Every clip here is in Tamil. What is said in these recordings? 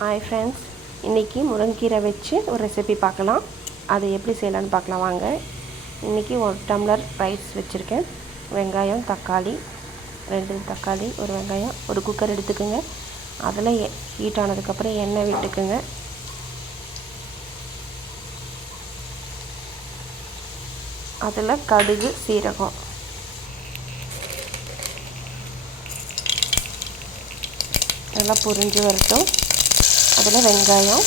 ஹாய் ஃப்ரெண்ட்ஸ் இன்றைக்கி முருங்கீரை வச்சு ஒரு ரெசிபி பார்க்கலாம். அதை எப்படி செய்யலான்னு பார்க்கலாம் வாங்க. இன்றைக்கி ஒரு டம்ளர் ரைஸ் வச்சுருக்கேன். வெங்காயம் தக்காளி ரெண்டு தக்காளி ஒரு வெங்காயம் ஒரு குக்கர் எடுத்துக்கோங்க. அதில் ஹீட் ஆனதுக்கப்புறம் எண்ணெய் விட்டுக்குங்க. அதில் கடுகு சீரகம். நல்லா புரிஞ்சு வரட்டும். அதில் வெங்காயம்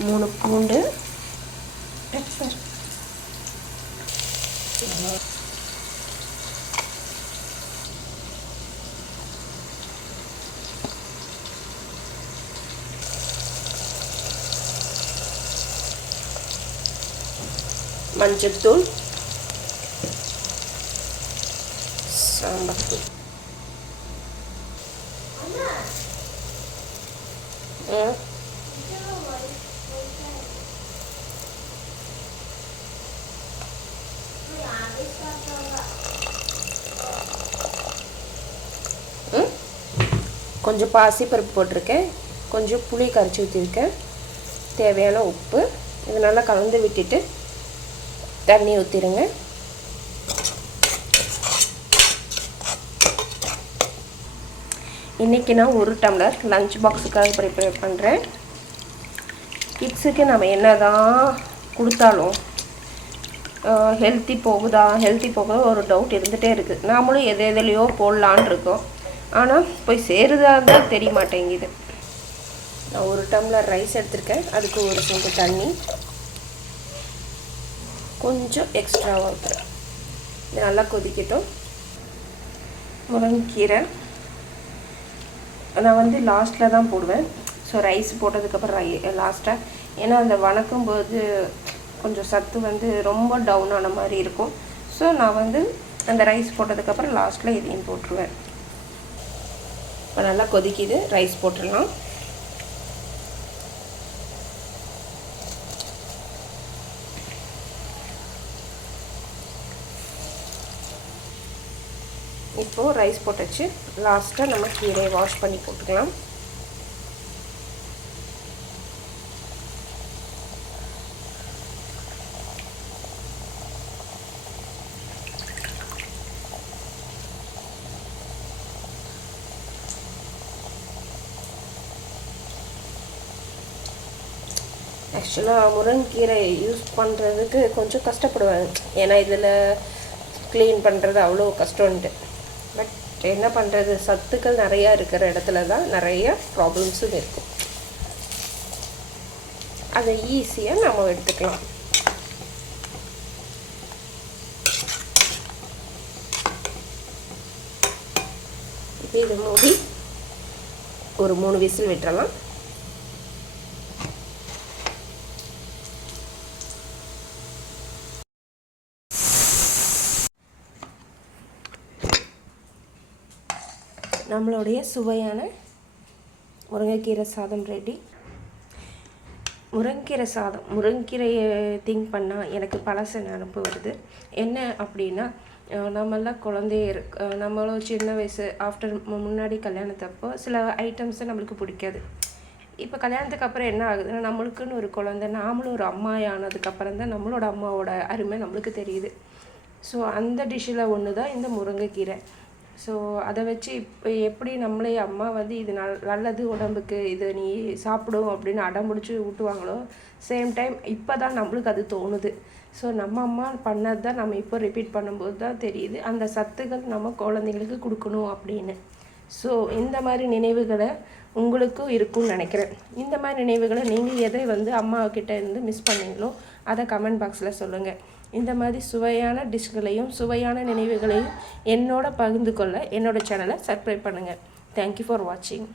மூணு பூண்டு பெப்பர் மஞ்சத்தூள் சாம்பார் தூள் கொஞ்சம் பாசிப்பருப்பு போட்டிருக்கேன். கொஞ்சம் புளி கரைச்சி ஊற்றிருக்கேன் தேவையான உப்பு. இது நல்லா கலந்து விட்டுட்டு தண்ணி ஊற்றிடுங்க இன்றைக்கி நான் ஒரு டம்ளர் லஞ்ச் பாக்ஸுக்காக ப்ரிப்பேர் பண்ணுறேன் கிட்ஸுக்கு நம்ம என்ன தான் கொடுத்தாலும் ஹெல்த்தி போகுதா ஹெல்த்தி போகுதா ஒரு டவுட் இருந்துகிட்டே இருக்குது நாமளும் எது எதுலேயோ போடலான் இருக்கோம். ஆனால் போய் சேருதா இருந்தால் தெரிய மாட்டேங்குது. நான் ஒரு டம்ளர் ரைஸ் எடுத்திருக்கேன். அதுக்கு ஒரு சொம்பு தண்ணி. கொஞ்சம் எக்ஸ்ட்ராவாக ஊற்றுறேன் நல்லா கொதிக்கட்டும். முருங்கீரை. நான் வந்து லாஸ்ட்டில் தான் போடுவேன். ஸோ ரைஸ் போட்டதுக்கப்புறம் ரை லாஸ்ட்டாக ஏன்னா அந்த வணக்கும் போது கொஞ்சம் சத்து வந்து ரொம்ப டவுன் ஆன மாதிரி இருக்கும். ஸோ நான் வந்து அந்த ரைஸ் போட்டதுக்கப்புறம் லாஸ்ட்டில் இதையும் போட்டுருவேன். இப்போ நல்லா கொதிக்குது. ரைஸ் போட்டுடலாம். இப்போது ரைஸ் போட்டாச்சு. லாஸ்ட்டாக நம்ம கீரையை வாஷ் பண்ணி போட்டுக்கலாம். ஆக்சுவலாக முருங்கீரை யூஸ் பண்ணுறதுக்கு கொஞ்சம் கஷ்டப்படுவேன். ஏன்னா இதில் க்ளீன் பண்ணுறது அவ்வளோ கஷ்டம்ன்ட்டு. பட் என்ன பண்ணுறது சத்துக்கள் நிறையா இருக்கிற இடத்துல தான் நிறைய ப்ராப்ளம்ஸும் இருக்கும். அதை ஈஸியாக நம்ம எடுத்துக்கலாம். இது மூடி ஒரு மூணு விசில் விட்டுறலாம். நம்மளுடைய சுவையான முருங்கைக்கீரை சாதம் ரெடி முருங்கீரை சாதம் முருங்கீரையை திங்க் பண்ணால் எனக்கு பழச நினப்பு வருது. என்ன அப்படின்னா நம்மளாம் குழந்தைய இருக்க நம்மளும் சின்ன வயசு ஆஃப்டர் முன்னாடி கல்யாணத்தப்போ சில ஐட்டம்ஸை நம்மளுக்கு பிடிக்காது. இப்போ கல்யாணத்துக்கு அப்புறம் என்ன ஆகுதுன்னா நம்மளுக்குன்னு ஒரு குழந்தை நாமளும் ஒரு அம்மா ஆனதுக்கப்புறம் தான் நம்மளோட அம்மாவோட அருமை நம்மளுக்கு தெரியுது. ஸோ அந்த டிஷ்ஷில் ஒன்று தான் இந்த முருங்கைக்கீரை. ஸோ அதை வச்சு இப்போ எப்படி நம்மளே அம்மா வந்து இது நல் நல்லது உடம்புக்கு இது நீ சாப்பிடும் அப்படின்னு அடம்பிடிச்சி ஊட்டுவாங்களோ சேம் டைம் இப்போ தான் நம்மளுக்கு அது தோணுது. ஸோ நம்ம அம்மா பண்ணது தான் நம்ம இப்போ ரிப்பீட் பண்ணும்போது தான் தெரியுது. அந்த சத்துக்கள் நம்ம குழந்தைங்களுக்கு கொடுக்கணும் அப்படின்னு. ஸோ இந்த மாதிரி நினைவுகளை உங்களுக்கும் இருக்கும்னு நினைக்கிறேன். இந்த மாதிரி நினைவுகளை நீங்கள் எதை வந்து அம்மாக்கிட்ட இருந்து மிஸ் பண்ணீங்களோ அதை கமெண்ட் பாக்ஸில் சொல்லுங்கள் இந்த மாதிரி சுவையான டிஷ்களையும் சுவையான நினைவுகளையும் என்னோட பகிர்ந்து கொள்ள என்னோடய சேனலை சப்ஸ்கிரைப் பண்ணுங்கள் தேங்க்யூ ஃபார் வாட்சிங்